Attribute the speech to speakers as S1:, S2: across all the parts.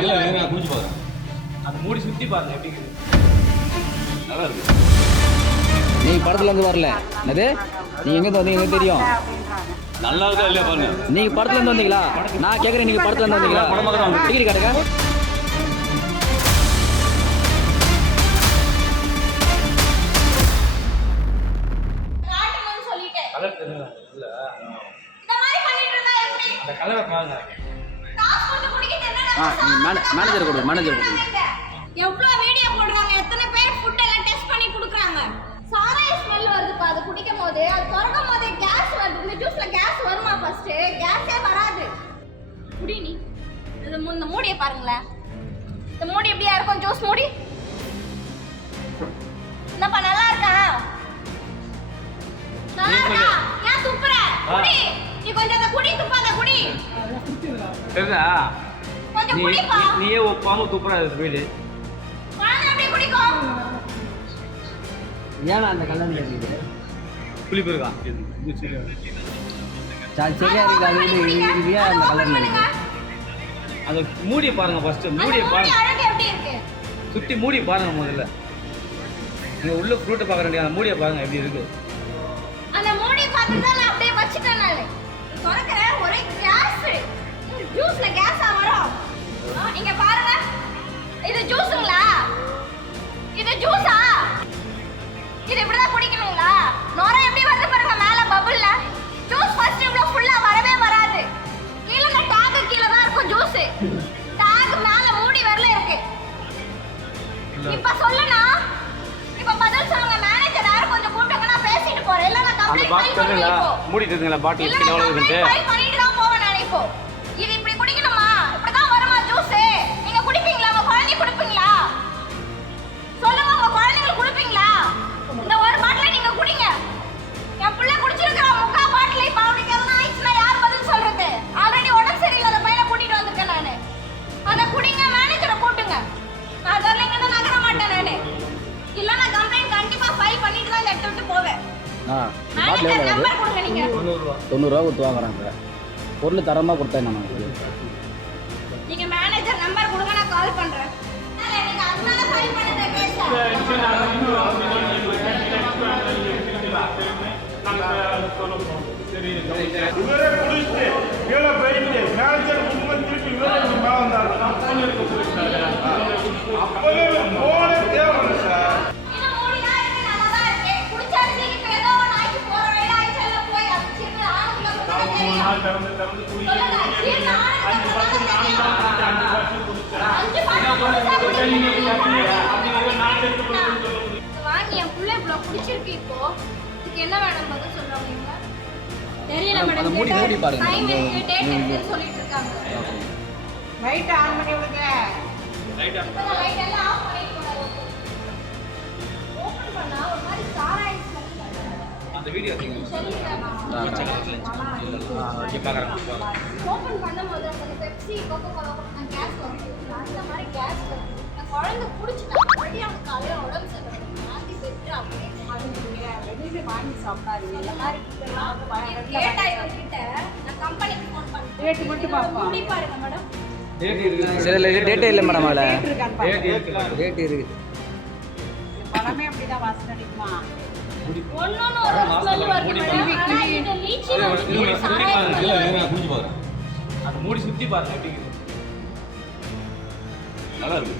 S1: இல்லை நான் குடிச்சு பார்க்குறேன்
S2: அந்த மூடி சுத்தி பாருங்க எப்படி இருக்குது.
S1: நல்லா இருக்கு.
S3: நீங்க படத்துல இருந்து வரல. என்னது? நீங்க எங்க இருந்து வந்தீங்க? எனக்கு தெரியும்.
S1: நல்லா இருக்கா இல்லையா பாருங்க.
S3: நீங்க படத்துல இருந்து வந்தீங்களா? நான் கேக்குறேன் நீங்க படத்துல இருந்து வந்தீங்களா?
S1: படமாக தான் வந்தேன்.
S3: டிகிரி காட்டுங்க
S2: கலர் தெரியுங்க இல்ல
S4: இந்த மாதிரி பண்ணிட்டு இருந்தா எப்படி?
S2: அந்த கலரை பாருங்க.
S3: ஆ மேனேஜர் கொடு மேனேஜர் கொடு.
S4: எவ்வளவு வீடியோ போடுறாங்க? எத்தனை பேர் ஃபுட் எல்லாம் டெஸ்ட் பண்ணி கொடுக்குறாங்க? சாராய ஸ்மெல் வருதுப்பா. அது குடிக்கும் போது அது திறக்கும் போது கேஸ் வருது. இந்த ஜூஸ்ல கேஸ் வருமா ஃபர்ஸ்ட் கேஸே வராது. குடி நீ. இது இந்த மூடியை பாருங்களேன். இந்த மூடி எப்படியா இருக்கும்? ஜூஸ் மூடி. என்னப்பா நல்லா இருக்கா? நல்லா இருக்கா ஏன் துப்புற? குடி. நீ கொஞ்சம் அந்த குடி துப்பாத குடி.
S2: தெரியுதா?
S4: கொஞ்சம்
S2: நீ
S4: குடிப்பா.
S2: நீயே ஒப்பாம துப்புறா இது வீடு
S4: குழந்தை எப்படி குடிக்கும்?
S3: ஏன் அந்த கலர்ல இருக்குது
S2: புளிப்பு இருக்கா
S3: சரியா இருக்கு அது வந்து இது- ஏன் அந்த கலர்ல இருக்கு
S2: அந்த மூடியை பாருங்க ஃபர்ஸ்ட்
S4: மூடி
S2: பாருங்க.
S4: அழகு எப்படி இருக்கு?
S2: சுத்தி மூடி பாருங்க முதல்ல. நீங்க உள்ள ஃப்ரூட்டை பார்க்க வேண்டிய அந்த மூடியை பாருங்க எப்படி இருக்கு.
S4: அந்த மூடி பார்த்து தான் நான் அப்படியே வச்சுட்டேன் நான். திறக்கிறேன் ஒரே கேஸ் இப்ப சொல்லுனா? இப்ப பதில் சொல்லுங்க மேனேஜர் யாரும் கொஞ்சம் கூப்பிட்டுங்க நான் பேசிட்டு போறேன். இல்ல நான்
S2: அந்த
S4: கம்ப்ளைண்ட்
S2: பாட்டில் ஸ்கின்
S4: நான்
S2: எவ்வளோ
S4: கம்ப்ளைண்ட்
S2: இருக்குன்ட்டு
S4: ஃபைல் பண்ணிட்டு தான் போவேன் நான் இப்போ.
S2: தொண்ணூறுரூவா
S3: தொண்ணூறுரூவா கொடுத்து வாங்குறாங்க பொருள் தரமாக கொடுத்தேன் நான் உங்களுக்கு
S4: நீங்க மேனேஜர் நம்பர் கொடுங்க நான் கால் பண்றேன் இல்ல, நீங்க மூணு நாள்
S5: திறந்து திறந்து அஞ்சு வருஷம் குடிச்சேன்
S4: வாங்கி என் புள்ள இவ்வளவு குடிச்சிருக்கு இப்போ. இதுக்கு என்ன வேணும் பதில் சொல்றாங்க தெரியல
S3: அந்த
S4: மேடம். டைம் இருக்கு டேட் இருக்குன்னு சொல்லிட்டு இருக்காங்க
S6: லைட் ஆன் பண்ணி விடுங்க
S4: லைட் எல்லாம் ஆஃப் பண்ணிட்டு போறாரு ஓபன் பண்ணா ஒரு மாதிரி சாராய ஸ்மெல்
S2: அந்த வீடியோ
S4: சரிங்களா
S2: ஓகே பார்க்குறேன்
S4: ஓபன் பண்ணும்போது அந்த பெப்சி கோகோ கோலா நான் கேஸ் வருது அந்த மாதிரி கேஸ் வருது நான் குழந்தை குடிச்சிட்டேன் ஆல்ரெடி அவனுக்கு காலையில உடம்பு சரியில்லை. மாத்தி செட்டு அப்படியே
S6: அது நீங்க வெளியில வாங்கி சாப்பிடாதீங்க இந்த மாதிரி
S4: நான் கம்பெனிக்கு ஃபோன் பண்ணேன்
S6: Date மட்டும் பார்ப்போம்.
S4: மூடி பாருங்க மேடம்
S2: டேட் இருக்கு.
S3: சரி இல்லை டேட்டே இல்லை மேடம் அதில்.
S2: டேட் இருக்கு.
S6: பழமே அப்படிதான் வாசனை அடிக்குமா?
S2: மூடி சுத்தி பாருங்க எப்படி
S1: நல்லா இருக்கு.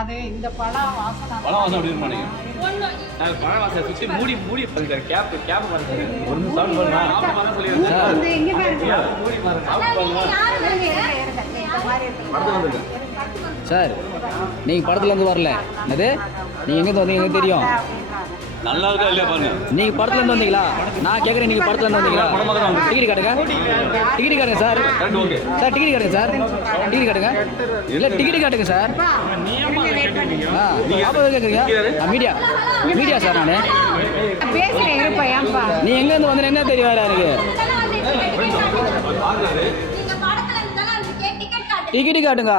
S6: அது இந்த பழம் வாசனை.
S1: பழம்
S2: பழவாசை சுத்தி மூடி மூடி பாருங்க. கேப் கேப் பாருங்க. ஒரு நிமிஷம் மாதிரி
S6: பாருங்க.
S2: மூடி
S1: வந்துருக்கு
S3: சார் நீங்கள் படத்துல இருந்து வரல. என்னது? நீங்கள் எங்கேருந்து வந்தீங்க தெரியும்.
S1: நல்லா இருக்கா இல்லையா பாருங்க
S3: நீங்கள் படத்துல இருந்து வந்தீங்களா நான் கேட்குறேன் நீங்கள் படத்துல இருந்து வந்தீங்களா. டிகிரி காட்டுங்க டிகிரி காட்டுங்க சார் சார் டிகிரி காட்டுங்க சார் டிகிரி காட்டுங்க இல்லை டிகிரி காட்டுங்க சார் கேட்குறீங்க மீடியா மீடியா சார் நான் நீ எங்கேருந்து வந்து என்ன தெரியும் வேறு எனக்கு
S4: நீங்க டிக்கெட்
S3: காட்டுங்க